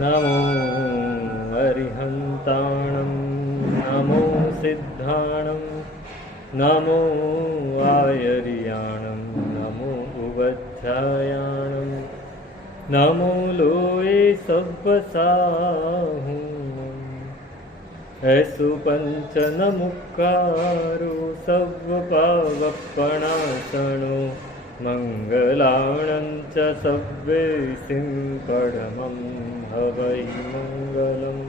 નમો અરિહંતાણં નમો સિદ્ધાણં નમો આયર્યાણં નમો ઉવધ્યાયાણં નમો લોએ સબ્બસાહું એસુ પંચન મુક્કારો સર્વપાવપણાસણો મંગલાણં ચ સવ્વેસિં પરમં હવૈ મંગલમ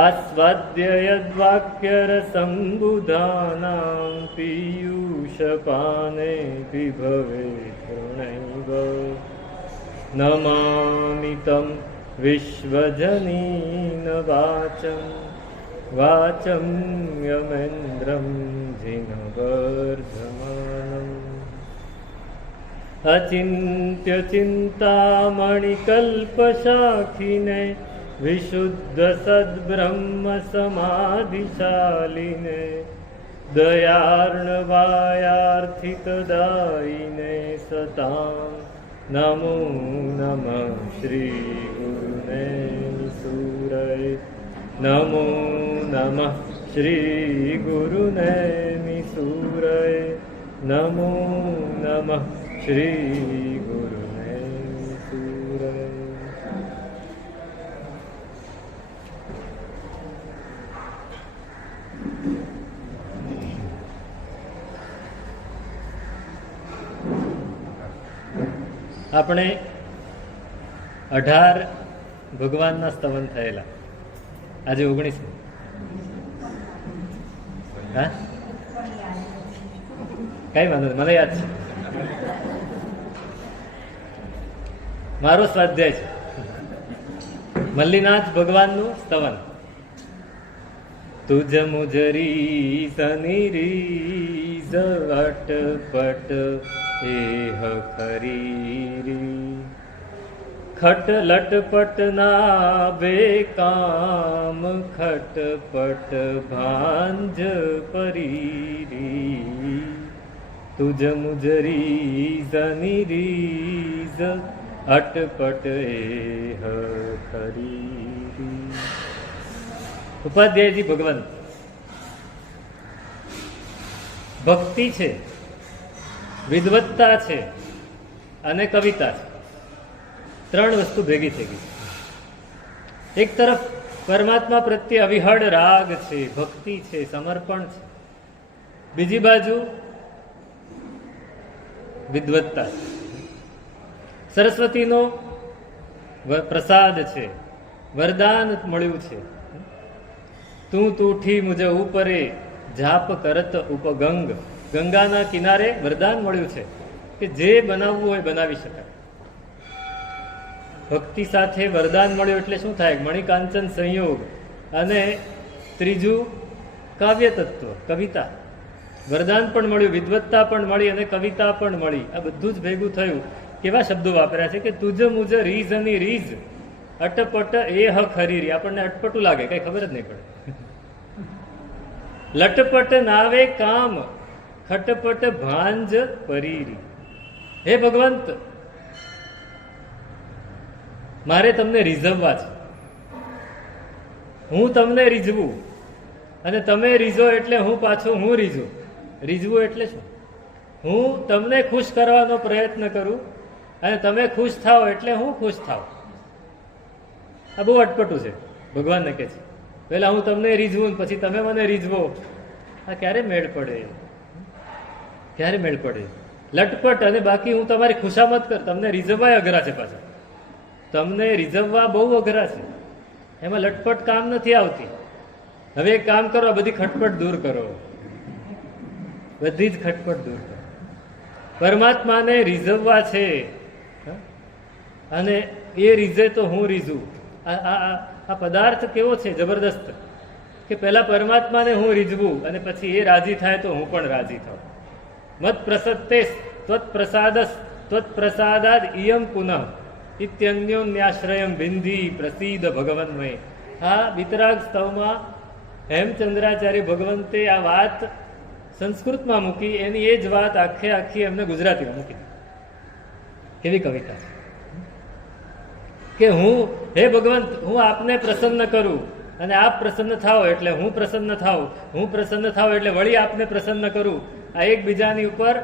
આસ્વાદ્ય યદ્વાક્યરસંબુધાનાં પીયુષપાને ભવેત તૃણૈવ નમામિ तं વિશ્વજનીન વાચં યમેન્દ્રં જિનવર્ધમાનम् અચિંત્ય ચિંતામણિકલ્પશાખિને વિશુદ્ધ સદ્બ્રહ્મ સમાધિશાલિને દયાર્ણવાયાર્થિતદાયિને સતાં નમો નમઃ શ્રી ગુરુને નિસૂરય નમો નમઃ શ્રી ગુરુને નિસૂરય નમો નમઃ શ્રી ગુરુને નિસૂરય. આપણે 18 ભગવાનના સ્તવન થયેલા, આજે 19. હા, કઈ વાંધો નહીં, મને યાદ છે. મારો સ્વાધ્યાય છે મલ્લીનાથ ભગવાનનું સ્તવન. તુજ મુજરી સનિરીઝ અટપટ એહ ખરીરી ખટ લટપટ ના બેકામ ખટપટ ભાંજ પરીરી તુજ મુજરી સનિરીઝ અટપટ એહ ખરીરી. ઉપાધ્યાયજી ભગવાન ભક્તિ છે, વિદવત્તા છે અને કવિતા છે. 3 વસ્તુ ભેગી થઈ ગઈ. એક તરફ પરમાત્મા પ્રત્યે અવિહળ રાગ છે, ભક્તિ છે, સમર્પણ છે. બીજી બાજુ વિદવત્તા છે, સરસ્વતીનો પ્રસાદ છે, વરદાન મળ્યું છે. તું તુઠી મુજ ઉપરે જાપ કરત ઉપગંગ. ગંગાના કિનારે વરદાન મળ્યું છે કે જે બનાવવું હોય બનાવી શકાય. ભક્તિ સાથે વરદાન મળ્યું એટલે શું થાય? મણિકાંચન સંયોગ. અને ત્રીજું કાવ્ય તત્વ, કવિતા. વરદાન પણ મળ્યું, વિદવત્તા પણ મળી અને કવિતા પણ મળી. આ બધું જ ભેગું થયું. કેવા શબ્દો વાપર્યા છે કે તુજ મુજ રીઝ અને રીઝ અટપટ એહ ખરીરી. આપણને અટપટું લાગે, કઈ ખબર જ નહીં પડે. લટપટ નાવે કામ ખટપટ ભાંજ પરીરી. હે ભગવંત, મારે તમને રીઝવવા છે. હું તમને રીઝવું અને તમે રીઝો એટલે હું પાછું હું રીઝું. રીઝવું એટલે શું? હું તમને ખુશ કરવાનો પ્રયત્ન કરું અને તમે ખુશ થાઓ એટલે હું ખુશ થાવ. આ બહુ અટપટું છે. ભગવાનને કહે છે પહેલા હું તમને રીઝવું પછી તમે મને રીઝવો. આ ક્યારે મેળ પડે? ક્યારે મેળ પડે? લટપટ અને બાકી હું તમારી ખુશામત કર. તમને રીઝવવા અઘરા છે. પાછા તમને રીઝવવા બહુ અઘરા છે. એમાં લટપટ કામ નથી આવતી. હવે એક કામ કરો, બધી ખટપટ દૂર કરો. બધી જ ખટપટ દૂર કરો. પરમાત્માને રીઝવવા છે અને એ રીઝે તો હું રીઝું. આ પદાર્થ કેવો છે જબરદસ્ત કે પહેલા પરમાત્માને હું રીઝવું અને પછી એ રાજી થાય તો હું પણ રાજી થાઉં. મત પ્રસત્તે ત્વત્પ્રસાદસ ત્વત્પ્રસાદાદ ઇયમ પુનઃ ઇત્યન્યોન્યાશ્રયમ વિંધી પ્રસિદ્ધ ભગવન્મય. આ વિતરાગ સ્તવમાં હેમચંદ્રાચાર્ય ભગવંતે આ વાત સંસ્કૃતમાં મૂકી. એની એ જ વાત આખી એમને ગુજરાતીમાં મૂકી. કેવી કવિતા છે! કે હું હે ભગવાન હું આપને પ્રસન્ન કરું અને આપ પ્રસન્ન થાઓ એટલે હું પ્રસન્ન થાઉં, હું પ્રસન્ન થાઉં એટલે વળી આપને પ્રસન્ન કરું. આ એકબીજાની ઉપર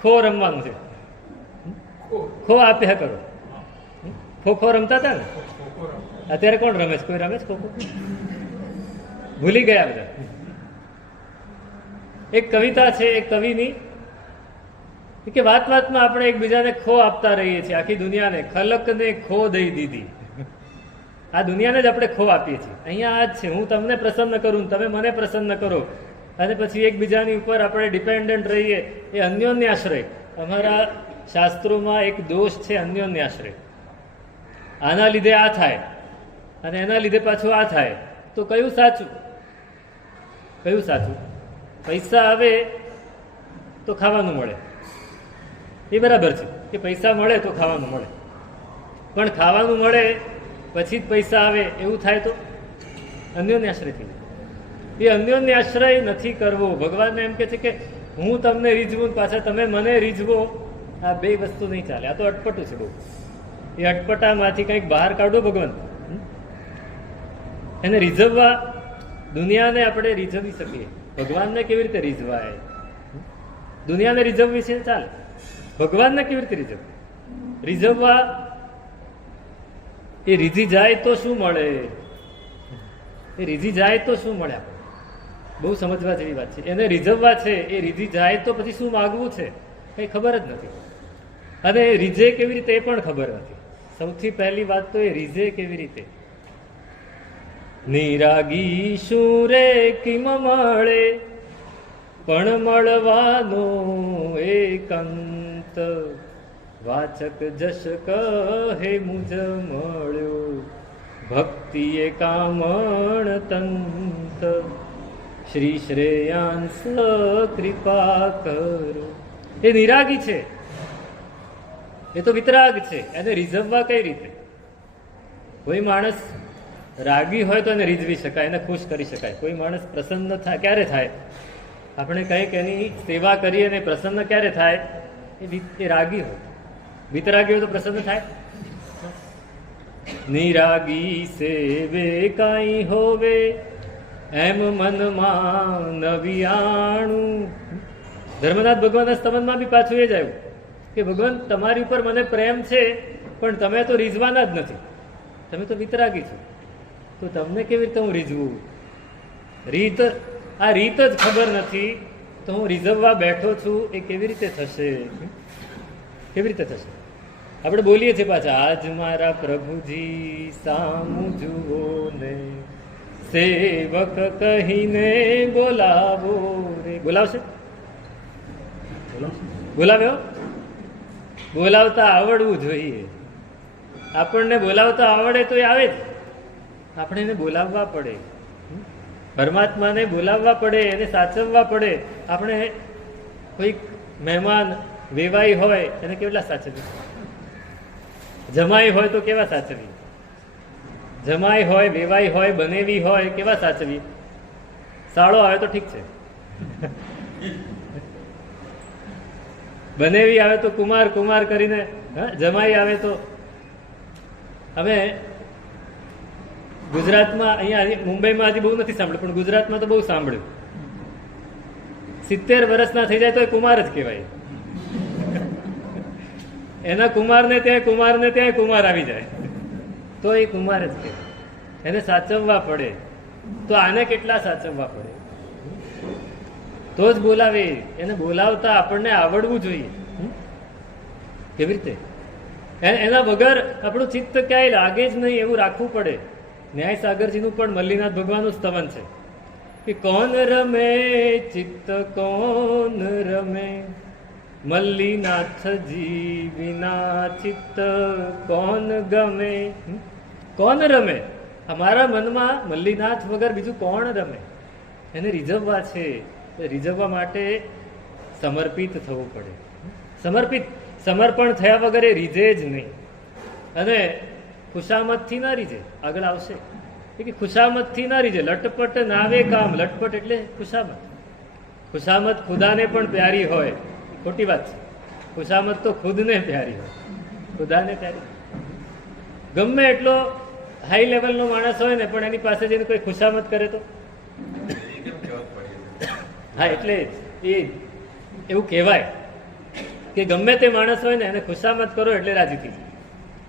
ખો રમવાનું છે. ખો આપ્યા કરો. ખો રમતા હતા ને? અત્યારે કોણ રમે છે? કોઈ રમે છે ખો? ભૂલી ગયા બધા. એક કવિતા છે એક કવિની કે વાત વાતમાં આપણે એકબીજાને ખો આપતા રહીએ છીએ. આખી દુનિયાને ખલકને ખો દઈ દીધી. આ દુનિયાને જ આપણે ખો આપીએ છીએ. અહીંયા આ જ છે, હું તમને પ્રસન્ન કરું, તમે મને પ્રસન્ન કરો, અને પછી એકબીજાની ઉપર આપણે ડિપેન્ડન્ટ રહીએ. એ અન્યોન્યાશ્રય. અમારા શાસ્ત્રોમાં એક દોષ છે અન્યોન્યાશ્રય. આના લીધે આ થાય અને એના લીધે પાછું આ થાય. તો કયું સાચું? કયું સાચું? પૈસા આવે તો ખાવાનું મળે, એ બરાબર છે કે પૈસા મળે તો ખાવાનું મળે, પણ ખાવાનું મળે પછી જ પૈસા આવે એવું થાય તો અન્યોન્યાશ્રય થઈ જાય. એ અન્યોન્યાશ્રય નથી કરવો. ભગવાન એમ કે છે કે હું તમને રીઝવું પાછા તમે મને રીઝવો. આ બે વસ્તુ નહીં ચાલે. આ તો અટપટું છે બહુ. એ અટપટામાંથી કંઈક બહાર કાઢો ભગવાન. એને રીઝવવા, દુનિયાને આપણે રીઝવી શકીએ. ભગવાનને કેવી રીતે રીઝવાય? દુનિયાને રીઝવવી છે ચાલે, ભગવાનને કેવી રીતે રીઝવવા? એ રીઝી જાય તો શું મળે? એ રીઝી જાય તો શું મળે? બહુ સમજવા જેવી વાત છે. એને રીઝવવા છે, એ રીઝી જાય તો પછી શું માગવું છે કઈ ખબર જ નથી. અને રીઝે કેવી રીતે એ પણ ખબર નથી. સૌથી પહેલી વાત તો એ રીઝે કેવી રીતે. નિરાગી શું રે કિમ મળે પણ મળવાનો એકાંત, વાચક જશ કહે મુજ મળ્યો ભક્તિ એ કામણ તંત, શ્રી શ્રેયાંસ કૃપા કરો. એ નિરાગી છે, એ તો વિતરાગ છે. એને રીઝવવા કઈ રીતે? કોઈ માણસ રાગી હોય તો એને રીઝવી શકાય, એને ખુશ કરી શકાય. કોઈ માણસ પ્રસન્ન થાય ક્યારે થાય? આપણે કંઈક એની સેવા કરીએ ને પ્રસન્ન ક્યારે થાય? એ રાગી હોય. વિતરાગી હોય તો પ્રસન્ન થાય? નિરાગી સેવે કાંઈ હોવે એમ મનમાં નવિયાણું. ધર્મનાથ ભગવાનના સ્તવનમાં બી પાછું એ જ આવ્યું કે ભગવાન તમારી ઉપર મને પ્રેમ છે પણ તમે તો રીઝવાના જ નથી, તમે તો વિતરાગી છો, તો તમને કેવી રીતે હું રીઝવું? રીત, આ રીત જ ખબર નથી તો હું રીઝવવા બેઠો છું. એ કેવી રીતે થશે? કેવી રીતે થશે? આપણે બોલીએ છીએ પાછા, આજ મારા પ્રભુજી સામું જુઓ ને, સેવક કહીને બોલાવો રે. બોલાવશે? બોલાવ્યો? બોલાવતા આવડવું જોઈએ. આપણને બોલાવતા આવડે તો એ આવે જ. આપણે એને બોલાવવા પડે, પરમાત્માને બોલાવવા પડે, એને સાચવવા પડે. આપણે કોઈક મહેમાન વેવાઈ હોય એને કેટલા સાચવી, જમાઈ હોય તો કેવા સાચવી, જમાઈ હોય, વેવાઈ હોય, બનેવી હોય કેવા સાચવી. સાળો આવે તો ઠીક છે, બનેવી આવે તો કુમાર કુમાર કરીને, જમાઈ આવે તો. હવે ગુજરાતમાં, અહીંયા મુંબઈમાં હજી બહુ નથી સાંભળ્યું, પણ ગુજરાતમાં તો બહુ સાંભળ્યું. 70 વર્ષના થઈ જાય તો એ કુમાર જ કહેવાય. એના કુમારને ત્યાં કુમાર આવી જાય તો એ કુમાર જ કહેવાય. એને સાચવવા પડે. તો આને કેટલા સાચવવા પડે તો જ બોલાવે. એને બોલાવતા આપણને આવડવું જોઈએ. કેવી રીતે? એના વગર આપણું ચિત્ત ક્યાંય લાગે જ નહીં એવું રાખવું પડે. ન્યાય સાગરજીનું પણ મલ્લીનાથ ભગવાનનું સ્તવન છે કે કોણ રમે ચિત્ત કોણ રમે, મલ્લીનાથજી વિના ચિત્ત કોણ ગમે. કોણ રમે? અમારા મનમાં મલ્લીનાથ વગર બીજું કોણ રમે? એને રીઝવવા છે. રીઝવવા માટે સમર્પિત થવું પડે. સમર્પણ થયા વગર એ રીઝે જ નહીં. અને ખુશામતથી ના રીઝે. આગળ આવશે કે ખુશામતથી ના રીઝે. લટપટ નાવે કામ. લટપટ એટલે ખુશામત. ખુશામત ખુદાને પણ પ્યારી હોય, ખોટી વાત છે. ખુશામત તો ખુદને પ્યારી હોય, ખુદાને પ્યારી. ગમે એટલો હાઈ લેવલનો માણસ હોય ને, પણ એની પાસે જઈને કોઈ ખુશામત કરે તો હા, એટલે એ એવું કહેવાય કે ગમે તે માણસ હોય ને એને ખુશામત કરો એટલે રાજી થઈ જાય,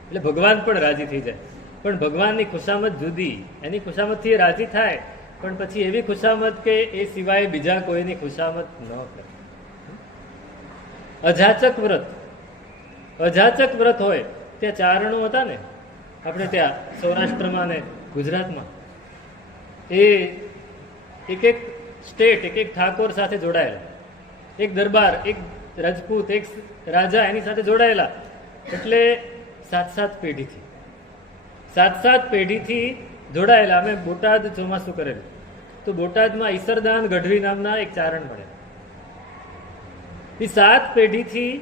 એટલે ભગવાન પણ રાજી થઈ જાય. પણ ભગવાનની ખુશામત જુદી, એની ખુશામતથી એ રાજી થાય, પણ પછી એવી ખુશામત કે એ સિવાય બીજા કોઈની ખુશામત ન કરે. અજાચક વ્રત, અજાચક વ્રત હોય. ત્યાં ચારણો હતા ને આપણે ત્યાં સૌરાષ્ટ્રમાં ને ગુજરાતમાં, એ એક એક સ્ટેટ, એક એક ઠાકોર સાથે જોડાયેલા, એક દરબાર, એક રાજપૂત, એક રાજા એની સાથે જોડાયેલા. એટલે 7-7 પેઢીથી જોડાયેલા. અમે બોટાદ ચોમાસું કરેલું, તો બોટાદમાં ઈસરદાન ગઢવી નામના એક ચારણ મળે. એ 7 પેઢીથી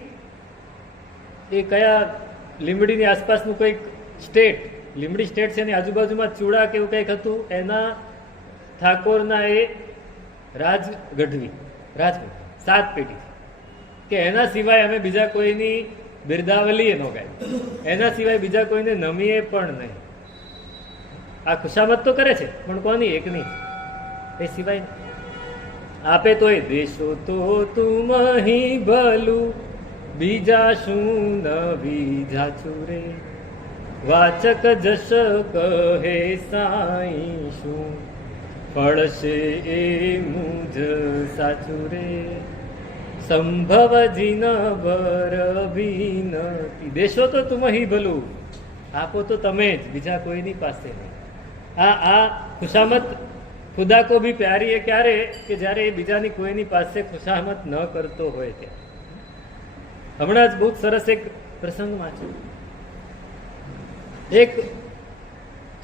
એ કયા લીંબડીની આસપાસનું કોઈક સ્ટેટ, લીંબડી સ્ટેટ છે એની આજુબાજુમાં ચૂડા કે એવું કંઈક હતું, એના ઠાકોરના એ રાજ ગઢવી, રાજગઢવી 7 પેઢીથી, કે એના સિવાય અમે બીજા કોઈની બિરદાવલીએ ન ગાય, એના સિવાય બીજા કોઈને નમીએ પણ નહીં. આ ખુશામત તો કરે છે, પણ કોની? એકની. એ સિવાય આપે તોય દેશો તો તુમ હી ભલું, બીજા શું નવી જાચું રે, વાચક જશ કહે સાઈ શું, પડશે એ મુજ સાચું રે, સંભવ જીન ભર ભીનતી. દેશો તો તુમ હી ભલું, આપો તો તમે જ, બીજા કોઈની પાસે નહીં. આ ખુશામત ખુદા કો ભી પ્યારી એ ક્યારે? કે જ્યારે એ બીજાની કોઈની પાસે ખુશામત ન કરતો હોય ત્યારે. હમણાં જ બહુ સરસ એક પ્રસંગ વાંચ્યો. એક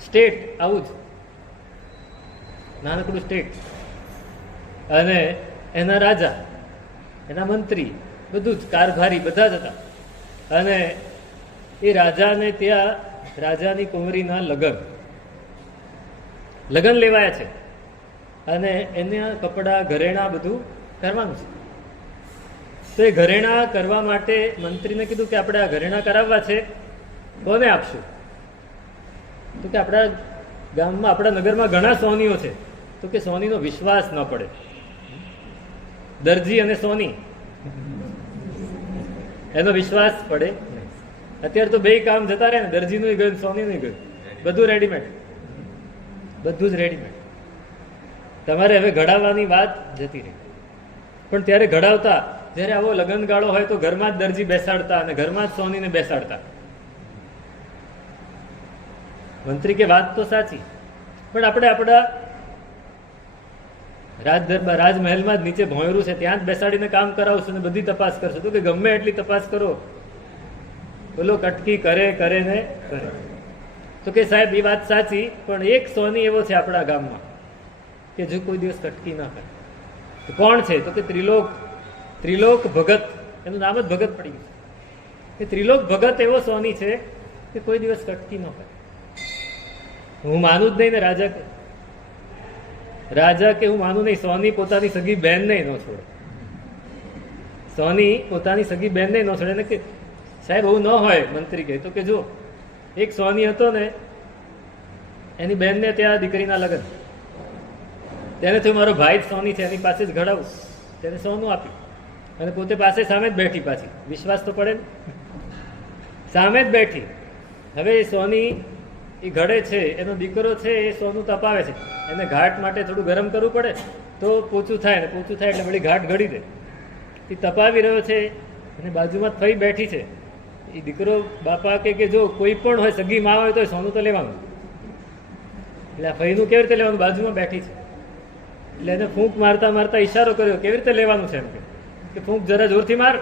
સ્ટેટ, આવું જ નાનકડું સ્ટેટ, અને એના રાજા, એના મંત્રી, બધું જ કારભારી બધા જ હતા. અને એ રાજાને ત્યાં રાજાની કુંવરીના લગ્ન લેવાયા છે, અને એના કપડાં, ઘરેણાં બધું કરવાનું છે. તો એ ઘરેણાં કરવા માટે મંત્રીને કીધું કે આપણે આ ઘરેણાં કરાવવા છે, કોને આપશું? તો કે આપણા ગામમાં, આપણા નગરમાં ઘણા સોનીઓ છે. તો કે સોનીનો વિશ્વાસ ન પડે. દરજી અને સોની, એનો વિશ્વાસ પડે નહીં. અત્યારે તો બે કામ જતા રહે ને, દરજીનું ગયું, સોનીનું ગયું, બધું રેડીમેડ, બધું જ રેડીમેડ. તમારે હવે ઘડાવવાની વાત જતી રહી. પણ ત્યારે ઘડાવતા, જ્યારે આવો લગ્નગાળો હોય તો ઘરમાં જ દરજી બેસાડતા અને ઘરમાં જ સોનીને બેસાડતા. મંત્રી કે વાત તો સાચી, પણ આપણે આપણા રાજમહેલમાં જ નીચે ભોંયરું છે, ત્યાં જ બેસાડીને કામ કરાવશું ને બધી તપાસ કરશું. તો કે ગમે એટલી તપાસ કરો, બોલો કટકી કરે ને કરે. તો કે સાહેબ એ વાત સાચી, પણ એક સોની એવો છે આપણા ગામમાં કે જો કોઈ દિવસ કટકી ના કરે. તો કોણ છે? તો કે ત્રિલોક ભગત, એનું નામ જ ભગત પડી ગયું કે ત્રિલોક ભગત એવો સોની છે કે કોઈ દિવસ કટકી ન કરે. હું માનું જ નહીં ને. રાજા કે હું માનું નહીં. સોની પોતાની સગી બહેનને ન છોડે. સોની પોતાની સગી બહેનને ન છોડે ને. કે સાહેબ એવું ન હોય. મંત્રી કહે તો કે જો એક સોની હતો ને, એની બહેનને ત્યાં દીકરીના લગ્ન, તેને થયું મારો ભાઈ જ સોની છે, એની પાસે જ ઘડાવું. તેને સોનું આપ્યું અને પોતે પાસે સામે જ બેઠી. પાછી વિશ્વાસ તો પડે ને, સામે જ બેઠી. હવે એ સોની એ ઘડે છે, એનો દીકરો છે એ સોનું તપાવે છે. એને ઘાટ માટે થોડું ગરમ કરવું પડે તો પોચું થાય, ને પોચું થાય એટલે વળી ઘાટ ઘડી દે. એ તપાવી રહ્યો છે અને બાજુમાં ફઈ બેઠી છે. એ દીકરો બાપા કે જો કોઈ પણ હોય, સગી માં હોય તો સોનું તો લેવાનું. એટલે આ ફઈનું કેવી રીતે લેવાનું? બાજુમાં બેઠી છે એટલે એને ફૂંક મારતા મારતા ઈશારો કર્યો, કેવી રીતે લેવાનું છે એમ કે ફૂંક જરા જોરથી માર.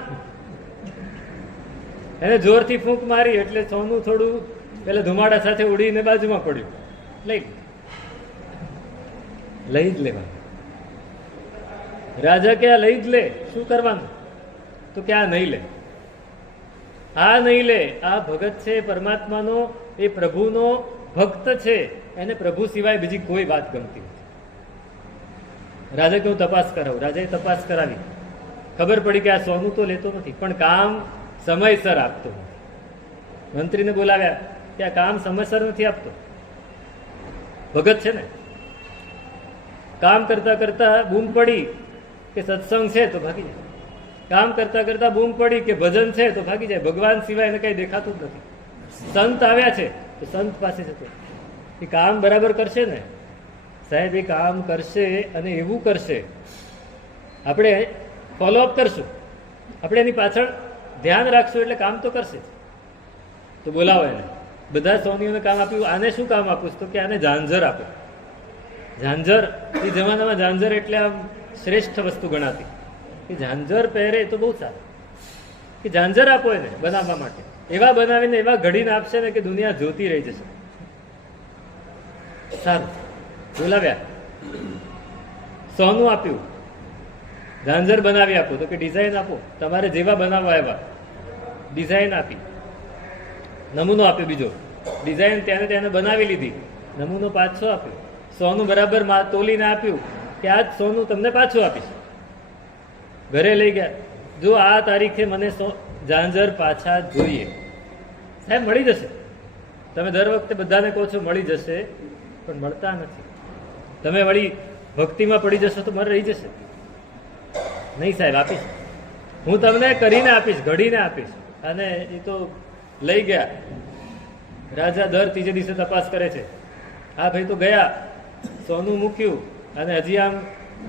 એને જોરથી ફૂંક મારી એટલે સોનું થોડું પેલા ધુમાડા સાથે ઉડીને બાજુમાં પડ્યું. લઈ જ લેવાનું. રાજા કે આ લઈ જ લે, શું કરવાનું? તો કે આ નહીં લે, આ નહીં લે. આ ભગત છે પરમાત્માનો, એ પ્રભુનો ભક્ત છે, એને પ્રભુ સિવાય બીજી કોઈ વાત ગમતી નથી. રાજા કે હું તપાસ કરાવું. રાજાએ તપાસ કરાવી, ખબર પડી કે આ સોનું તો લેતો નથી, પણ કામ સમયસર આપતો નથી. મંત્રીને બોલાવ્યા, કે આ કામ સમયસર નથી આપતો. ભગત છે ને, કામ કરતા કરતા બૂમ પડી કે સત્સંગ છે તો ભાગી જાય, કામ કરતા કરતા બૂમ પડી કે ભજન છે તો ભાગી જાય. ભગવાન સિવાય એને કઈ દેખાતું જ નથી. સંત આવ્યા છે તો સંત પાસે જતો, એ કામ બરાબર કરશે ને સાહેબ, એ કામ કરશે અને એવું કરશે, આપણે ફોલોઅપ કરશું, આપણે એની પાછળ ધ્યાન રાખશું એટલે કામ તો કરશે. તો બોલાવો એને. બધા સોનીઓને કામ આપ્યું. આને શું કામ આપું તો કે આને ઝાંઝર આપો. ઝાંઝર એ જમાનામાં ઝાંઝર એટલે આમ શ્રેષ્ઠ વસ્તુ ગણાતી, કે ઝાંઝર પહેરે તો બહુ સારું, કે ઝાંઝર આપો એને બનાવવા માટે. એવા બનાવીને એવા ઘડીને આપશે ને કે દુનિયા જોતી રહી જશે. સારું, બોલાવ્યા, સોનું આપ્યું, ઝાંઝર બનાવી આપો તો કે ડિઝાઇન આપો, તમારે જેવા બનાવવા એવા. ડિઝાઇન આપી, નમૂનો આપ્યો બીજો, ડિઝાઇન તેને બનાવી લીધી, નમૂનો પાછો આપ્યો, સોનું બરાબર તોલીને આપ્યું કે આ સોનું તમને પાછું આપીશ. ઘરે લઈ ગયા, જો આ તારીખે મને ઝાંઝર પાછા જોઈએ. સાહેબ મળી જશે. તમે દર વખતે બધાને કહો છો મળી જશે, પણ મળતા નથી. તમે વળી ભક્તિમાં પડી જશો તો મને રહી જશે. નહીં સાહેબ, આપીશ, હું તમને કરીને આપીશ, ઘડીને આપીશ. અને એ તો લઈ ગયા. રાજા દર ત્રીજે દિવસે તપાસ કરે છે. હા ભાઈ તો ગયા, સોનું મૂક્યું અને હજી આમ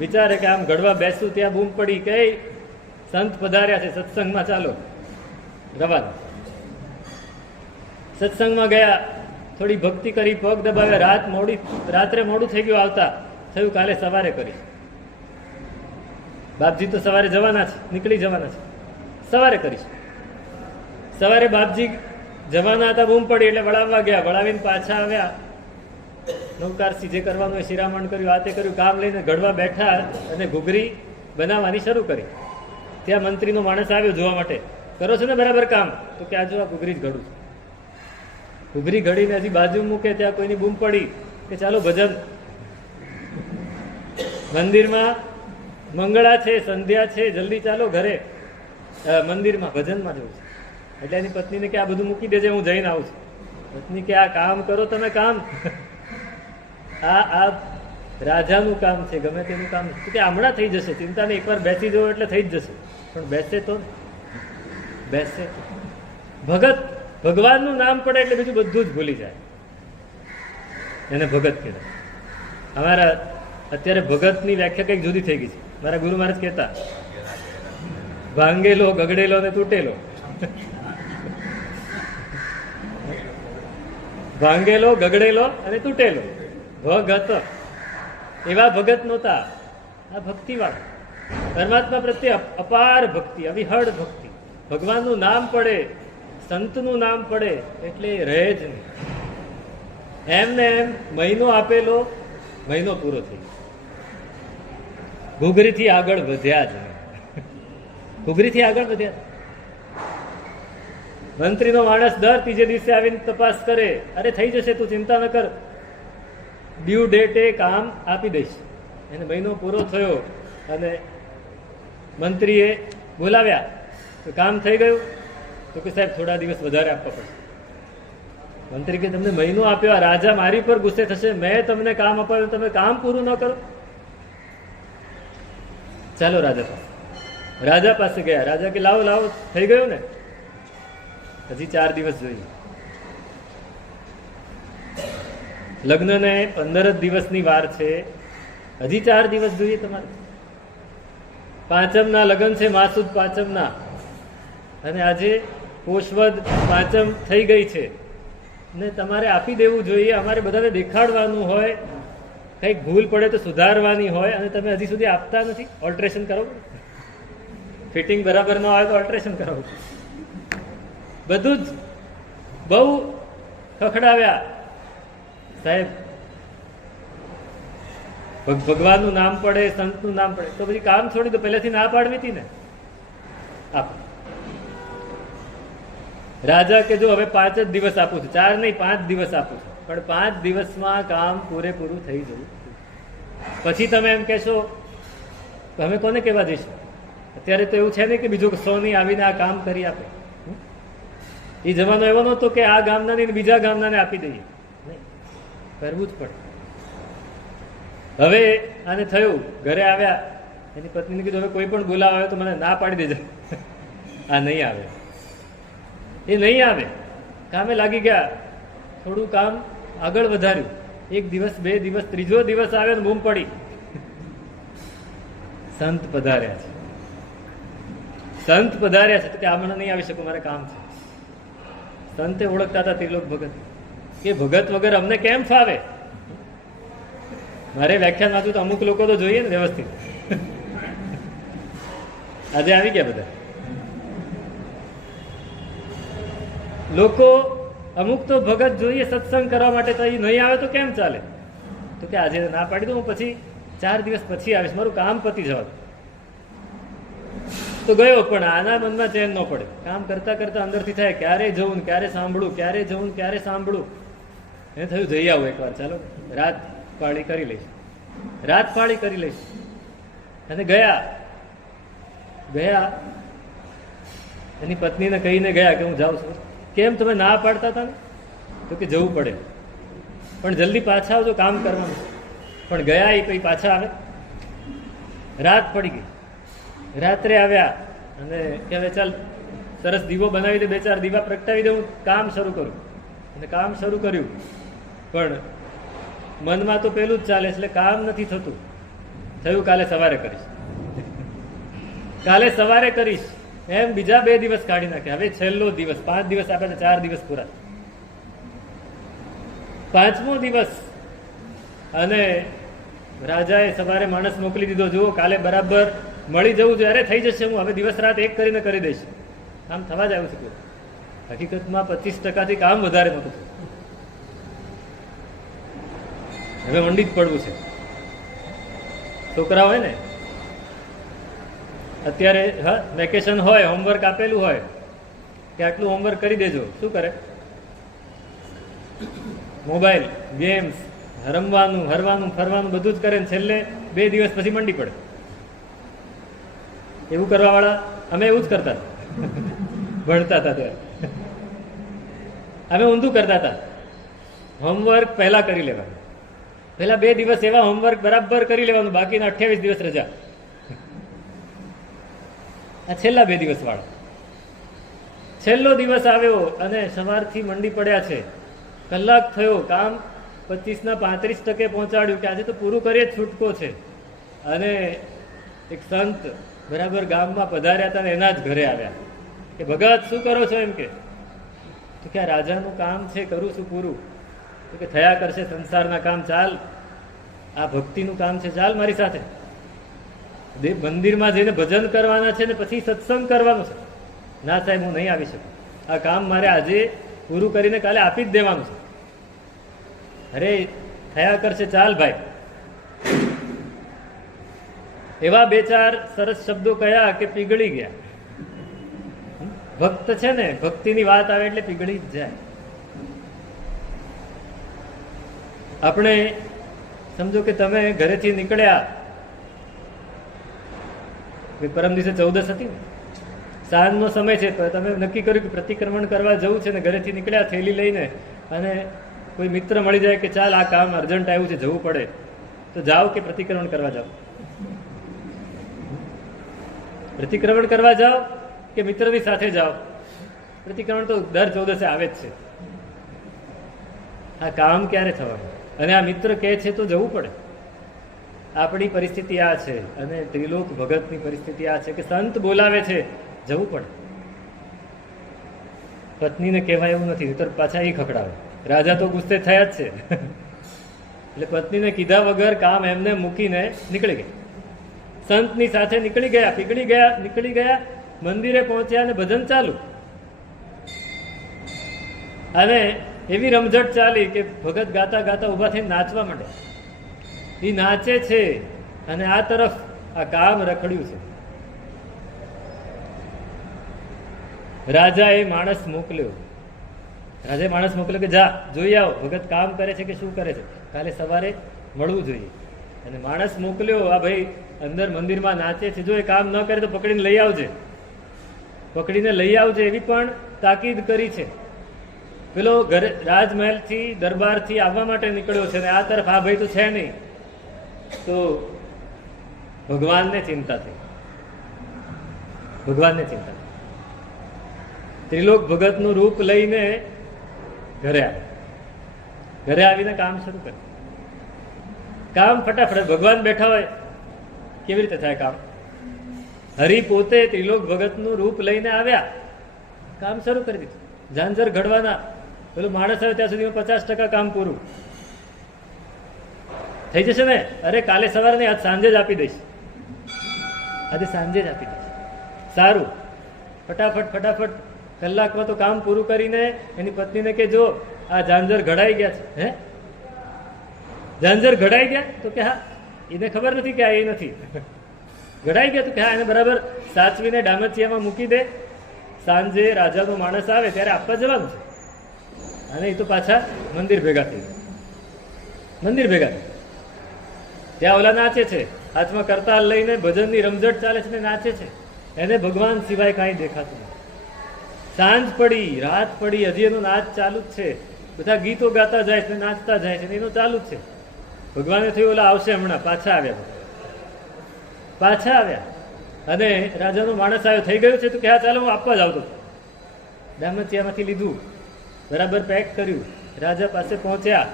વિચારે કે આમ ઘડવા બેસું ત્યાં બૂમ પડી કે સંત પધાર્યા છે, સત્સંગમાં ચાલો. રવાના. સત્સંગમાં ગયા, થોડી ભક્તિ કરી, પગ દબાવ્યા. રાત્રે મોડું થઈ ગયું આવતા, થયું કાલે સવારે કરીશ. બાપજી તો સવારે જવાના છે, નીકળી જવાના છે, સવારે કરીશ. સવારે બાપજી જવાના હતા, બૂમ પડી એટલે વળાવવા ગયા. વળાવીને પાછા આવ્યા, નૌકારસી જે કરવાનું હોય શિરામણ કર્યું, આ તે કર્યું, કામ લઈને ઘડવા બેઠા અને ઘૂઘરી બનાવવાની શરૂ કરી. ત્યાં મંત્રીનો માણસ આવ્યો જોવા માટે. કરો છો ને બરાબર કામ? તો કે આ જો આ ઘૂઘરી જ ઘડું છું. ઘૂઘરી ઘડીને હજી બાજુ મૂકે ત્યાં કોઈની બૂમ પડી કે ચાલો ભજન. મંદિરમાં મંગળા છે, સંધ્યા છે, જલ્દી ચાલો ઘરે, મંદિરમાં ભજનમાં જવું છે. એટલે એની પત્નીને કે આ બધું મૂકી દેજે, હું જઈને આવું છું. પત્ની કે આ કામ કરો તમે, કામ આ રાજાનું કામ છે, ગમે તેનું કામ છે. કે હમણાં થઈ જશે, ચિંતા નહીં, એકવાર બેસી જવો એટલે થઈ જ જશે. પણ બેસે તો બેસે. ભગત, ભગવાનનું નામ પડે એટલે બીજું બધું જ ભૂલી જાય, એને ભગત કહેવાય. અમારા અત્યારે ભગતની વ્યાખ્યા કંઈક જુદી થઈ ગઈ છે. મારા ગુરુ મહારાજ કહેતા, ભાંગેલો, ગગડેલો ને તૂટેલો. ભાંગેલો, ગગડેલો અને તૂટેલો ભગત. એવા ભગત નહોતા, આ ભક્તિવાળા. પરમાત્મા પ્રત્યે અપાર ભક્તિ, અવિહળ ભક્તિ. ભગવાનનું નામ પડે, સંતનું નામ પડે એટલે રહે જ નહીં. એમને એમ મહિનો આપેલો મહિનો પૂરો થઈ ગયો. ઘૂઘરીથી આગળ વધ્યા જ નહીં. ઘૂઘરીથી આગળ વધ્યા. મંત્રીનો માણસ દર ત્રીજે દિવસે આવીને તપાસ કરે, અરે થઈ જશે, તું ચિંતા ન કર, ડ્યુ ડેટે કામ આપી દઈશ. એને મહિનો પૂરો થયો અને મંત્રીએ બોલાવ્યા તો કામ થઈ ગયું. તો કે સાહેબ થોડા દિવસ વધારે આપવા પડશે. મંત્રી કે તમને મહિનો આપ્યો, આ રાજા મારી પર ગુસ્સે થશે, મેં તમને કામ અપાવ્યું, તમે કામ પૂરું ન કરો. ચાલો રાજા પાસે. રાજા પાસે ગયા. રાજા કે લાવો લાવો, થઈ ગયું ને, હજી 4 દિવસ જોઈએ. લગ્નને 15 દિવસની વાર છે, હજી 4 દિવસ જોઈએ તમારે. પાંચમના લગ્ન છે, માસુદ પાંચમના, અને આજે પોષવદ પાંચમ થઈ ગઈ છે ને તમારે આપી દેવું જોઈએ. અમારે બધાને દેખાડવાનું હોય, કંઈક ભૂલ પડે તો સુધારવાની હોય, અને તમે હજી સુધી આપતા નથી. ઓલ્ટરેશન કરો, ફિટિંગ બરાબર ન આવે તો ઓલ્ટરેશન કરાવો. બધું જ બહુ ખખડાવ્યા. સાહેબ ભગવાનનું નામ પડે, સંતનું નામ પડે તો પછી કામ છોડી દો. પહેલેથી ના પાડવી હતી ને. આપ રાજા કે જો હવે 5 જ દિવસ આપું છું, 4 નહીં 5 દિવસ આપું છું, પણ 5 દિવસમાં કામ પૂરેપૂરું થઈ જવું. પછી તમે એમ કહેશો તો અમે કોને કહેવા જઈશું? અત્યારે તો એવું છે ને કે બીજું સોની આવીને આ કામ કરી આપે. એ જમાનો એવો નહોતો કે આ ગામનાને બીજા ગામનાને આપી દઈએ, નહીં, કરવું જ પડે. હવે આને થયું, ઘરે આવ્યા, એની પત્નીને કીધું હવે કોઈ પણ બોલાવ આવે તો મને ના પાડી દેજો, આ નહીં આવે, એ નહીં આવે. કામે લાગી ગયા, થોડું કામ આગળ વધાર્યું, 1 દિવસ 2 દિવસ, ત્રીજો દિવસ આવે ને બૂમ પડી, સંત પધાર્યા છે, સંત પધાર્યા છે. તો કે આ મને નહીં આવી શકું, મારે કામ છે. સંતે ઓળખતા હતા ત્રિલોક ભગત, કે ભગત વગર અમને કેમ ફાવે, મારે વ્યાખ્યાન વાંચું તો અમુક લોકો તો જોઈએ ને વ્યવસ્થિત. આજે આવી ગયા બધા લોકો, અમુક તો ભગત જોઈએ સત્સંગ કરવા માટે, તો એ નહીં આવે તો કેમ ચાલે? તો કે આજે ના પાડી દઉં, હું પછી 4 દિવસ પછી આવીશ, મારું કામ પતી જવા. તો ગયો, પણ આના મનમાં ચેન ન પડે. કામ કરતા કરતા અંદરથી થાય ક્યારે જવું, ક્યારે સાંભળું, ક્યારે જવું, ક્યારે સાંભળું. એને થયું જઈ આવું એકવાર, ચાલો રાત પાળી કરી લઈશ, રાત પાળી કરી લઈશ. અને ગયા, એની પત્નીને કહીને ગયા કે હું જાઉં છું. કેમ તમે ના પાડતા હતા ને? તો કે જવું પડે, પણ જલ્દી પાછા આવજો, કામ કરવાનું. પણ ગયા એ પછી પાછા આવે, રાત પડી ગઈ. રાત્રે આવ્યા અને કે હવે ચાલ સરસ દીવો બનાવી દે, 2-4 દીવા પ્રગટાવી દે, હું કામ શરૂ કરું. અને કામ શરૂ કર્યું, પણ મનમાં તો પેલું જ ચાલે, એટલે કામ નથી થતું. થયું કાલે સવારે કરીશ, કાલે સવારે કરીશ, એમ બીજા 2 દિવસ કાઢી નાખ્યા. હવે છેલ્લો દિવસ, 5 દિવસ આપે, 4 દિવસ પૂરા. 5મો દિવસ, અને રાજાએ સવારે માણસ મોકલી દીધો, જુઓ કાલે બરાબર મળી જવું જોઈએ. અરે થઈ જશે, હું હવે દિવસ રાત એક કરીને કરી દઈશ. કામ થવા જ આવ્યું છે. હકીકતમાં 25% કામ વધારે નહોતું. હવે મંડી જ પડવું છે. છોકરા હોય ને, અત્યારે વેકેશન હોય, હોમવર્ક આપેલું હોય કે આટલું હોમવર્ક કરી દેજો, શું કરે? મોબાઈલ, ગેમ્સ, રમવાનું, હરવાનું, ફરવાનું બધું જ કરે ને છેલ્લે 2 દિવસ પછી મંડી પડે. એવું કરવા વાળા અમે એવું જ કરતા ભણતા હતા ત્યારે. અમે ઊંધું કરતા હતા. હોમવર્ક પહેલા કરી લેવાનું, પહેલા 2 દિવસ એવા હોમવર્ક બરાબર કરી લેવાનું, બાકીના 28 દિવસ રજા. આ છેલ્લા 2 દિવસ વાળો. છેલ્લો દિવસ આવ્યો અને સવારથી મંડી પડ્યા છે. કલાક થયો, કામ 25ના 35% પહોંચાડ્યું કે આજે તો પૂરું કરીએ જ છૂટકો છે. અને એક સંત બરાબર ગામમાં પધાર્યા હતા ને એના જ ઘરે આવ્યા કે ભગત શું કરો છો? એમ કે તો કે આ રાજાનું કામ છે, કરું છું પૂરું. તો કે થયા કરશે સંસારના કામ, ચાલ આ ભક્તિનું કામ છે, ચાલ મારી સાથે. મંદિરમાં જઈને ભજન કરવાના છે ને પછી સત્સંગ કરવાનો છે. ના સાહેબ હું નહીં આવી શકું, આ કામ મારે આજે પૂરું કરીને કાલે આપી જ દેવાનું છે. અરે થયા કરશે, ચાલ ભાઈ. એવા 2-4 સરસ શબ્દો કયા કે પીગળી ગયા. ભક્ત છે ને, ભક્તિની વાત આવે એટલે પીગળી જ જાય. આપણે સમજો કે તમે ઘરેથી નીકળ્યા, પરમ દિવસે 14 હતી ને, સાંજનો સમય છે, તમે નક્કી કર્યું કે પ્રતિક્રમણ કરવા જવું છે ને ઘરેથી નીકળ્યા થેલી લઈને, અને કોઈ મિત્ર મળી જાય કે ચાલ આ કામ અર્જન્ટ આવ્યું છે, જવું પડે, તો જાઓ કે પ્રતિક્રમણ કરવા જાઓ? પ્રતિક્રમણ કરવા જાઓ કે મિત્રની સાથે જાઓ? પ્રતિક્રમણ તો દર 14 આવે જ છે. આ કામ ક્યારે થવાનું? અને આ મિત્ર કહે છે તો જવું પડે. આપણી પરિસ્થિતિ આ છે, અને ત્રિલોક ભગતની પરિસ્થિતિ આ છે કે સંત બોલાવે છે, જવું પડે. પત્નીને કહેવાય એવું નથી, તો પાછા એ ખખડાવે. રાજા તો ગુસ્સે થયા જ છે. એટલે પત્નીને કીધા વગર કામ એમને મૂકીને નીકળી ગયા. સંતની સાથે નીકળી ગયા, નીકળી ગયા, મંદિરે પહોંચ્યા અને ભજન ચાલુ. અને એવી રમઝટ ચાલી કે ભગત ગાતા ગાતા ઉભા થઈને નાચવા માંડે. એ નાચે છે અને આ તરફ આ કામ રખડ્યું છે. રાજાએ માણસ મોકલ્યો કે જા જોઈ આવો, ભગત કામ કરે છે કે શું કરે છે, કાલે સવારે મળવું જોઈએ. અને માણસ મોકલ્યો, આ ભાઈ અંદર મંદિરમાં નાચે છે, જો એ કામ ન કરે તો પકડીને લઈ આવજે. પકડીને લઈ આવજે એવી પણ તાકીદ કરી છે. પેલો ઘરે રાજમહેલથી દરબારથી આવવા માટે નીકળ્યો છે ને આ તરફ આ ભાઈ તો છે નહીં, તો ભગવાનને ચિંતા થઈ. ભગવાનને ચિંતા થઈ. ત્રિલોક ભગતનું રૂપ લઈને ઘરે આવે. ઘરે આવીને કામ શરૂ કરે. કામ ફટાફટ, ભગવાન બેઠા હોય કેવી રીતે થાય કામ? હરિ પોતે ત્રિલોક ભગતનું રૂપ લઈને આવ્યા, કામ શરૂ કરી દીધું. ઝાંઝર ઘડવાના, પેલું માણસ આવે ત્યાં સુધીમાં 50% કામ પૂરું થઈ જશે ને. અરે કાલે સવારે નહીં, આજ સાંજે જ આપી દઈશ, આજે સાંજે જ આપી દઈશ. સારું, ફટાફટ ફટાફટ કલાકમાં તો કામ પૂરું કરીને એની પત્નીને કે જો આ ઝાંઝર ઘડાઈ ગયા છે. હે, ઝાંઝર ઘડાઈ ગયા? તો કે હા. એને ખબર નથી કે આ એ નથી ઘડાઈ ગયા. તો કે હા, એને બરાબર સાચવીને ડામચિયામાં મૂકી દે, સાંજે રાજાનો માણસ આવે ત્યારે આપવા જવાનું છે. અને એ તો પાછા મંદિર ભેગા થઈ ગયા. મંદિર ભેગા થઈ ત્યાં ઓલા નાચે છે, હાથમાં કરતાલ લઈને ભજનની રમઝટ ચાલે છે ને નાચે છે. એને ભગવાન સિવાય કાંઈ દેખાતું નથી. સાંજ પડી, રાત પડી, હજી એનો નાચ ચાલુ જ છે. બધા ગીતો ગાતા જાય છે, નાચતા જાય છે, એનો ચાલુ જ છે. ભગવાને થયું ઓલા આવશે હમણાં. પાછા આવ્યા. પાછા આવ્યા અને રાજાનો માણસ આવ્યો, થઈ ગયું છે. તો કે હા ચાલો હું આપવા જ આવતો. ડામચિયામાંથી લીધું, બરાબર પેક કર્યું, રાજા પાસે પહોંચ્યા.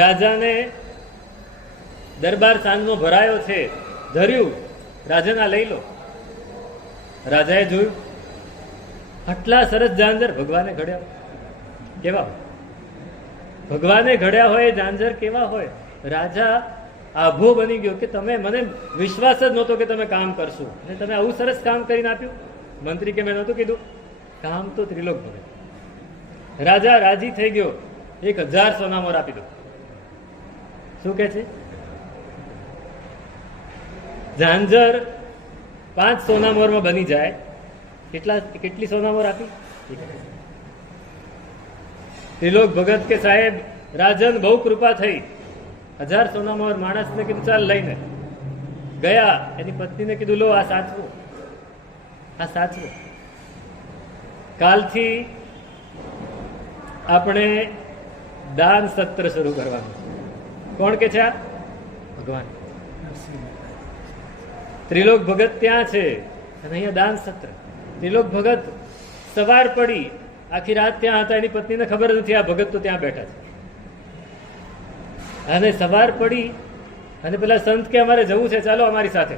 રાજાને દરબાર સાંજનો ભરાયો છે, ધર્યું, રાજાના લઈ લો. રાજાએ જોયું, આટલા સરસ ઝાંઝર ભગવાને ઘડ્યા. કેવા ભગવાને ઘડ્યા હોય ઝાંઝર કેવા હોય. રાજા આભો બની ગયો કે તમે, મને વિશ્વાસ જ નહોતો કે તમે કામ કરશો અને તમે આવું સરસ કામ કરીને આપ્યું. મંત્રી કે મેં નહોતું કીધું? કામ તો ત્રિલોક ભગત. રાજા રાજી થઈ ગયો, 1000 સોનામોર આપી દો. શું કે છે? ઝાંઝર 5 સોનામોરમાં બની જાય. કેટલી સોનામોર આપી? ત્રિલોક ભગત કે સાહેબ રાજન બહુ કૃપા થઈ, 1000 સોનામોર. માણસને કીધું ચાલ લઈને ગયા. એની પત્નીને કીધું લો આ સાચવું, આ સાચવું. કાલથી આપણે દાન સત્ર શરૂ કરવાનું. કોણ કે છે આ? ભગવાન. ત્રિલોક ભગત ત્યાં છે અને અહીંયા દાન સત્ર. ત્રિલોક ભગત સવાર પડી, આખી રાત ત્યાં હતા. એની પત્નીને ખબર નથી આ ભગત તો ત્યાં બેઠા છે. અને સવાર પડી અને પેલા સંત કે અમારે જવું છે, ચાલો અમારી સાથે.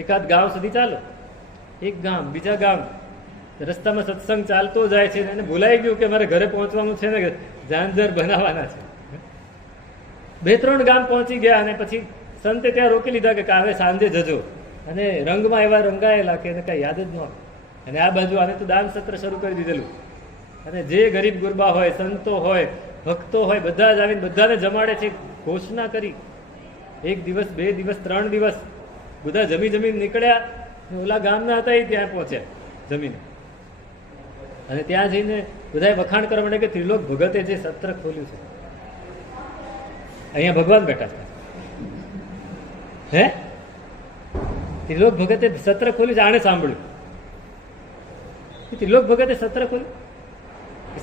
એકાદ ગામ સુધી ચાલો. એક ગામ, બીજા ગામ, રસ્તામાં સત્સંગ ચાલતો જાય છે. એને ભૂલાઈ ગયું કે મારે ઘરે પહોંચવાનું છે ને ઝાંઝર બનાવવાના છે. 2-3 ગામ પહોંચી ગયા અને પછી સંતે ત્યાં રોકી લીધા કે હવે સાંજે જજો. અને રંગમાં એવા રંગાયેલા કે એને કઈ યાદ જ ન આવે. અને આ બાજુ આને તો દાન સત્ર શરૂ કરી દીધેલું. અને જે ગરીબ ગુરબા હોય, સંતો હોય, ભક્તો હોય, બધા જ આવીને બધાને જમાડે છે. ઘોષણા કરી. 1 દિવસ, 2 દિવસ, 3 દિવસ બધા જમીન નીકળ્યા. ઓલા ગામના હતા એ ત્યાં પહોંચ્યા જમીને. અને ત્યાં જઈને બધાએ વખાણ કરવા માંડે કે ત્રિલોક ભગતે જે સત્ર ખોલ્યું છે, અહીંયા ભગવાન બેઠા છે. હે, ત્રિલોક ભગતે સત્ર ખોલ્યું છે. આણે સાંભળ્યું ત્રિલોક ભગતે સત્ર ખોલ્યું.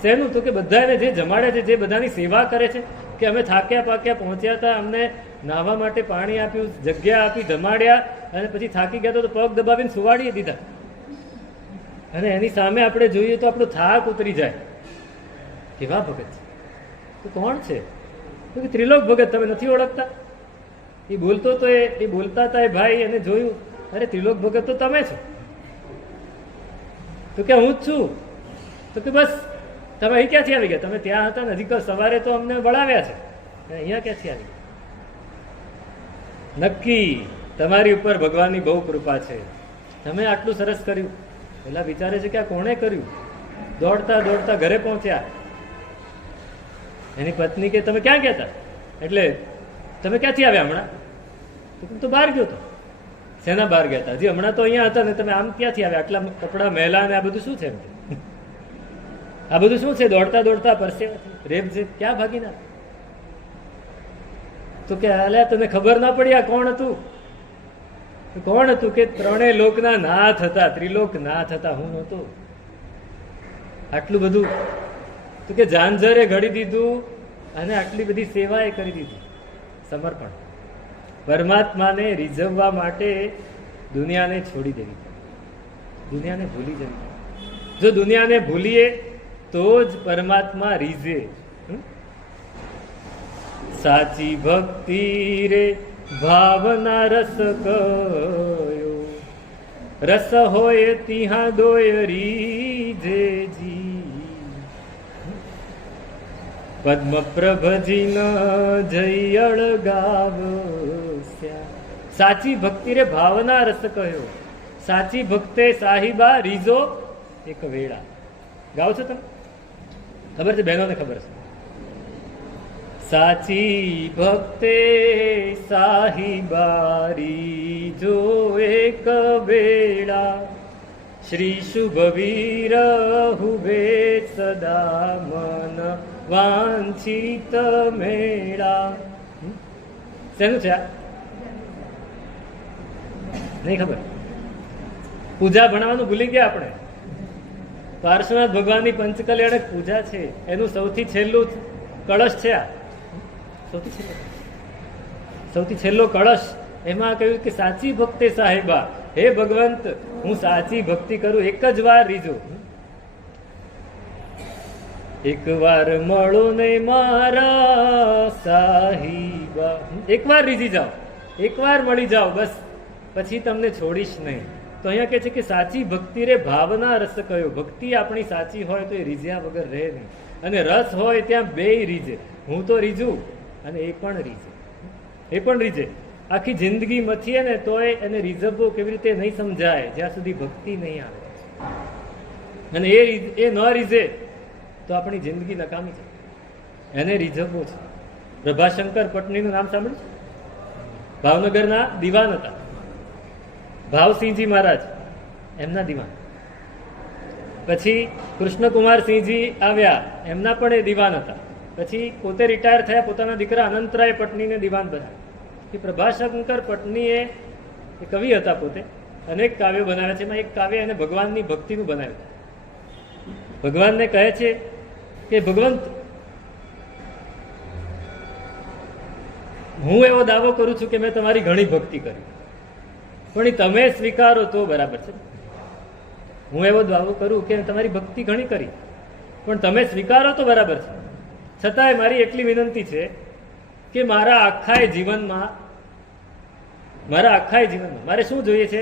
શેનું? તો કે બધાને જે જમાડે છે, જે બધાની સેવા કરે છે. કે અમે થાક્યા પાક્યા પહોંચ્યા હતા, અમને નાહવા માટે પાણી આપ્યું, જગ્યા આપી, જમાડ્યા, અને પછી થાકી ગયા તો પગ દબાવીને સુવાડી દીધા. અને એની સામે આપણે જોઈએ તો આપણો થાક ઉતરી જાય. કેવા ભગત છે? તો કોણ છે? તો કે ત્રિલોક ભગત. તમે નથી ઓળખતા? એ બોલતો તો એ બોલતા હતા એ ભાઈ, એને જોયું, અરે ત્રિલોક ભગત તો તમે છો. તો કે હું જ છું. તો કે બસ તમે અહીં ક્યાંથી આવી ગયા? તમે ત્યાં હતા નજીક, સવારે તો અમને વળાવ્યા છે, અહીંયા ક્યાંથી આવી ગયા? નક્કી તમારી ઉપર ભગવાનની બહુ કૃપા છે. તમે આટલું સરસ કર્યું. પેલા વિચારે છે કે આ કોણે કર્યું? દોડતા દોડતા ઘરે પહોંચ્યા. એની પત્ની કે તમે ક્યાં ગયા હતા? એટલે તમે ક્યાંથી આવ્યા હમણાં? તો બહાર ગયો હતો. શેના બહાર ગયા હતા? હજી હમણાં તો અહીંયા હતા ને તમે આમ ક્યાંથી આવ્યા? આટલા કપડા મહેલા ને આ બધું શું છે? આ બધું શું છે? દોડતા દોડતા પરસેવાથી રેપ જે ક્યાં ભાગી ના? તો કે અલ્યા તને ખબર ના પડી આ કોણ હતું? કોણ હતું કે ત્રણેય લોકના નાથ હતા, ત્રિલોક નાથ હતા, હું નહોતો. આટલું બધું તો કે ઝાંઝરે ઘડી દીધું અને આટલી બધી સેવાએ કરી દીધી. સમર્પણ. પરમાત્માને રીઝવવા માટે દુનિયાને છોડી દેવી, દુનિયાને ભૂલી જવી. જો દુનિયાને ભૂલીએ તો જ પરમાત્મા રીઝે. સાચી ભક્તિ રે ભાવના રસ કયો, રસ હોય તિહા દોય રીઝે જી. પદ્મ પ્રભજી ન જઈ અળગાવ્યા. સાચી ભક્તિ રે ભાવના રસ કહ્યો, સાચી ભક્તે સાહિબા રીઝો એક વેળા. ગાઓ છો તમે? ખબર છે? બહેનોને ખબર છે. સાચી ભક્તે સાહિબા રીઝો એક વેળા, શ્રી શુભ વીર હુવે સદા મન વાંછિત મેળા. શેનું છે આ? નહીં ખબર. પૂજા ભણવાનું ભૂલી ગયા આપણે. પાર્શ્વનાથ ભગવાનની પંચકલ્યાણક પૂજા છે, એનું સૌથી છેલ્લું કળશ છે આ. સૌથી છેલ્લો કળશ. એમાં કહ્યું કે સાચી ભક્તિ સાહેબા, હે ભગવંત હું સાચી ભક્તિ કરું એક જ વાર રીઝો. એક વાર મળો ને મારા સાહિબા, એક વાર રીઝી જાઓ, એક વાર મળી જાઓ, બસ પછી તમને છોડીશ નહીં. તો અહીંયા કહે છે કે સાચી ભક્તિ રે ભાવના રસ કયો. ભક્તિ આપણી સાચી હોય તો એ રીઝ્યા વગર રહે નહીં, અને રસ હોય ત્યાં બેય રીઝે. હું તો રીઝું અને એ પણ રીઝે, એ પણ રીઝે. આખી જિંદગી મથીએ ને તોય એને રીઝવવો કેવી રીતે નહીં સમજાય જ્યાં સુધી ભક્તિ નહીં આવે. અને એ ન રીઝે તો આપણી જિંદગી નકામી છે. એને રીઝવવો છે. પ્રભાશંકર પટણીનું નામ સાંભળ્યું છે? ભાવનગરના દિવાન હતા, ભાવસિંહજી મહારાજ, એમના દિવાન. પછી કૃષ્ણકુમારસિંહજી આવ્યા, એમના પણ એ દિવાન હતા. પછી પોતે રિટાયર થયા, પોતાના દીકરા અનંતરાય પટણીને દિવાન બનાવ્યા. કે પ્રભાશંકર પટણીએ એ કવિ હતા, પોતે અનેક કાવ્યો બનાવ્યા છે. એમાં એક કાવ્ય એને ભગવાનની ભક્તિનું બનાવ્યું. ભગવાનને કહે છે કે ભગવંત, હું એવો દાવો કરું છું કે મેં તમારી ઘણી ભક્તિ કરી, પણ તમે સ્વીકારો તો બરાબર છે. હું એવો દાવો કરું કે તમારી ભક્તિ ઘણી કરી, પણ તમે સ્વીકારો તો બરાબર છે. છતાંય મારી એટલી વિનંતી છે કે મારા આખા જીવનમાં મારે શું જોઈએ છે?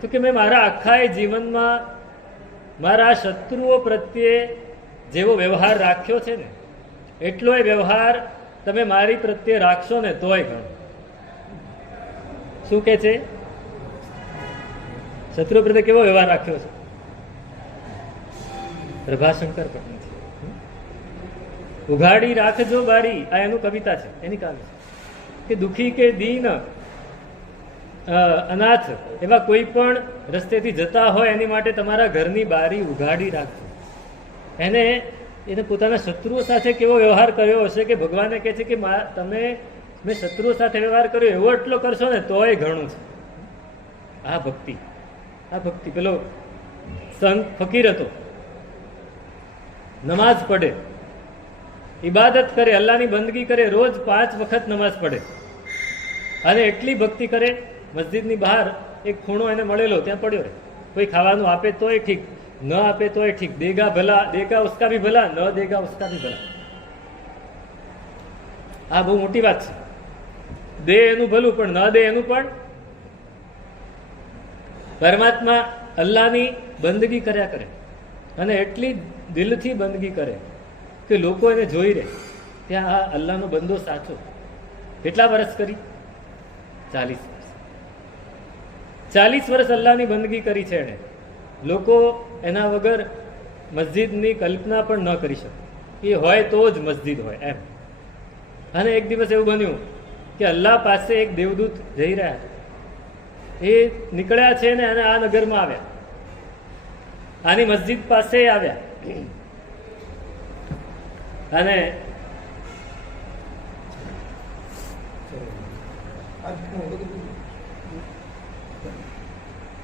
તો કે મેં મારા આખા જીવનમાં મારા શત્રુઓ પ્રત્યે જેવો વ્યવહાર રાખ્યો છે ને, એટલો એ વ્યવહાર તમે મારી પ્રત્યે રાખશો ને તોય ઘણો. શું કે છે? શત્રુઓ પ્રત્યે કેવો વ્યવહાર રાખ્યો છે? પ્રભાશંકર પટણી છે. ઉઘાડી રાખજો બારી, આ એનું કવિતા છે, એની કાવ્ય છે કે દુખી કે દીન અનાથ એવા કોઈ પણ રસ્તેથી જતા હોય એની માટે તમારા ઘરની બારી ઉઘાડી રાખજો. એને પોતાના શત્રુઓ સાથે કેવો વ્યવહાર કર્યો હશે કે ભગવાને કહે છે કે તમે મેં શત્રુઓ સાથે વ્યવહાર કર્યો એવો એટલો કરશો ને તોય ઘણું છે. આ ભક્તિ, આ ભક્તિ. પેલો સંત ફકીર હતો, નમાઝ પડે, ઇબાદત કરે, અલ્લાહની બંદગી કરે, રોજ 5 વખત નમાઝ પડે અને એટલી ભક્તિ કરે, મસ્જિદની બહાર એક ખૂણો એને મળેલો ત્યાં પડ્યો રહે. કોઈ ખાવાનું આપે તોય ઠીક, ન આપે તોય ઠીક. દેગા ભલા, દેગા ઉસકા ભી ભલા, ન દેગા ઉસકા ભી ભલા. આ બહુ મોટી વાત છે. દે એનું ભલું પણ ન દે એનું પણ. પરમાત્મા અલ્લાહની બંદગી કર્યા કરે અને એટલી દિલથી બંદગી કરે કે લોકો એને જોઈ રહે ત્યાં આ અલ્લાહનો બંદો સાચો. કેટલા વર્ષ કરી? 40 વર્ષ. 40 વર્ષ અલ્લાહની બંદગી કરી છે એણે. લોકો એના વગર મસ્જિદની કલ્પના પણ ન કરી શકે. એ હોય તો જ મસ્જિદ હોય એમ. અને એક દિવસ એવું બન્યું કે અલ્લાહ પાસે એક દેવદૂત જઈ રહ્યા છે. એ નીકળ્યા છે ને અને આ નગરમાં આવ્યા, આની મસ્જિદ પાસે આવ્યા અને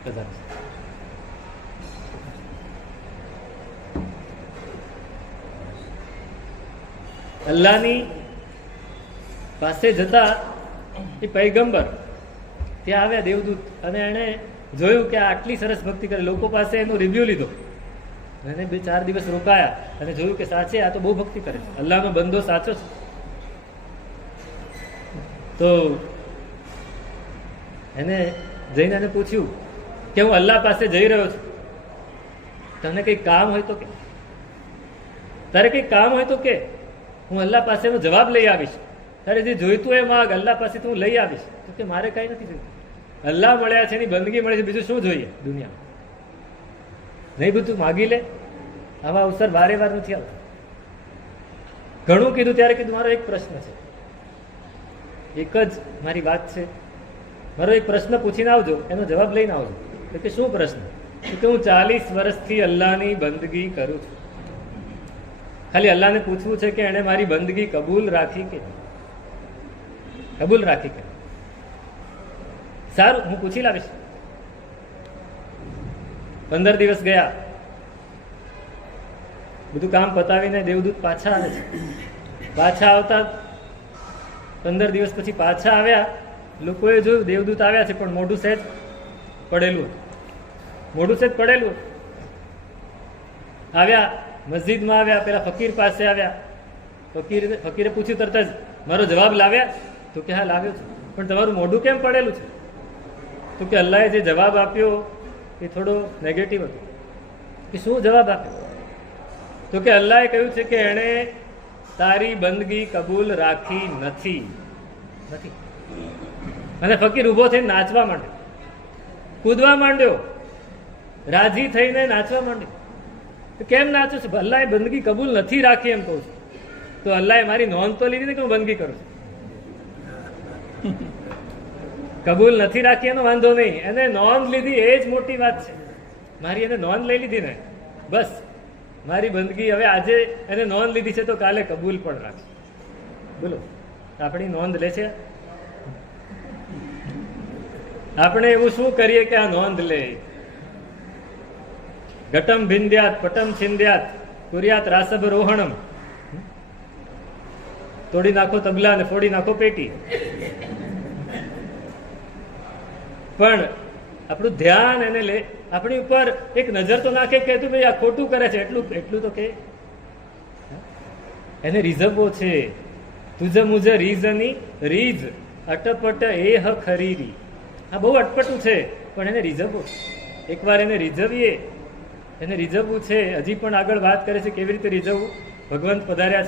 પ્રધાન અલ્લાહની પાસે જતા એ પૈગંબર ત્યાં આવ્યા દેવદૂત, અને એણે જોયું કે આ આટલી સરસ ભક્તિ કરે. લોકો પાસે એનો રિવ્યુ લીધો, અને 2-4 દિવસ રોકાયા અને જોયું કે સાચે આ તો બહુ ભક્તિ કરે છે, અલ્લાહનો બંદો સાચો છે. તો એને જઈને એને પૂછ્યું કે હું અલ્લાહ પાસે જઈ રહ્યો છું, તને કંઈ કામ હોય તો કે, તારે કંઈ કામ હોય તો કે, હું અલ્લાહ પાસેનો જવાબ લઈ આવીશ. તારે જે જોઈતું એ માગ, અલ્લાહ પાસેથી હું લઈ આવીશ. તો કે મારે કાંઈ નથી જોઈતું, અલ્લાહ મળ્યા છે, એની બંદગી મળી છે, બીજું શું જોઈએ દુનિયામાં? નહીં બધું માગી લે. આવા અવસર વારે વાર નથી આવતા. ઘણું કીધું ત્યારે કીધું મારો એક પ્રશ્ન છે, એક જ મારી વાત છે, મારો એક પ્રશ્ન પૂછીને આવજો, એનો જવાબ લઈને આવજો. તો કે શું પ્રશ્ન? કે હું 40 વર્ષથી અલ્લાહની બંદગી કરું છું, ખાલી અલ્લાહને પૂછવું છે કે એણે મારી બંદગી કબૂલ રાખી કે કબૂલ રાખી કે. સારું, હું પૂછી લાવીશ. 15 દિવસ ગયા, બધું કામ પતાવીને દેવદૂત પાછા આવે છે. પાછા આવતા 15 દિવસ પછી પાછા આવ્યા. લોકોએ જોયું દેવદૂત આવ્યા છે, પણ મોઢું સહેજ પડેલું, મોઢું સહેજ પડેલું. આવ્યા, મસ્જિદમાં આવ્યા, પેલા ફકીર પાસે આવ્યા. ફકીરે પૂછ્યું તરત જ, મારો જવાબ લાવ્યા? તો કે હા લાવ્યો છું. પણ તમારું મોઢું કેમ પડેલું છે? તો કે અલ્લાહે જે જવાબ આપ્યો એ થોડો નેગેટિવ હતો. કે શું જવાબ આપ્યો? તો કે અલ્લાહે કહ્યું છે કે એણે તારી બંદગી કબૂલ રાખી નથી. અને ફકીર ઊભો થઈને નાચવા માંડ્યો, કૂદવા માંડ્યો, રાજી થઈને નાચવા માંડ્યો. તો કેમ નાચો છો? અલ્લાહે બંદગી કબૂલ નથી રાખી એમ કહું છું. તો અલ્લાહે મારી નોંધ તો લીધી ને કે હું બંદગી કરું છું. કબૂલ નથી રાખી એનો વાંધો નહીં, એને નોંધ લીધી એ જ મોટી વાત છે. મારી એને નોંધ લઈ લીધી ને, બસ મારી બંદગી હવે આજે એને નોંધ લીધી છે તો કાલે કબૂલ પણ રાખશે. બોલો, આપણી નોંધ લે છે? આપણે એવું શું કરીએ કે આ નોંધ લે? ઘટમ ભિંદ્યાત પટમ છિંદ્યાત કુર્યાત રાસભ રોહણમ. તોડી નાખો તબલા ને ફોડી નાખો પેટી. પણ આપણું ધ્યાન એને લે, આપણી ઉપર એક નજર તો નાખે કે તું ભાઈ આ ખોટું કરે છે, એટલું તો કે એને રીઝવવો છે. તુજ મુજ રીઝની રીઝ અટપટ એહ ખરીરી. આ બહુ અટપટું છે, પણ એને રીઝવવો. એકવાર એને રીઝવીએ, એને રીઝવવું છે. હજી પણ આગળ વાત કરે છે કેવી રીતે રીઝવવું. ભગવંત પધાર્યા છે.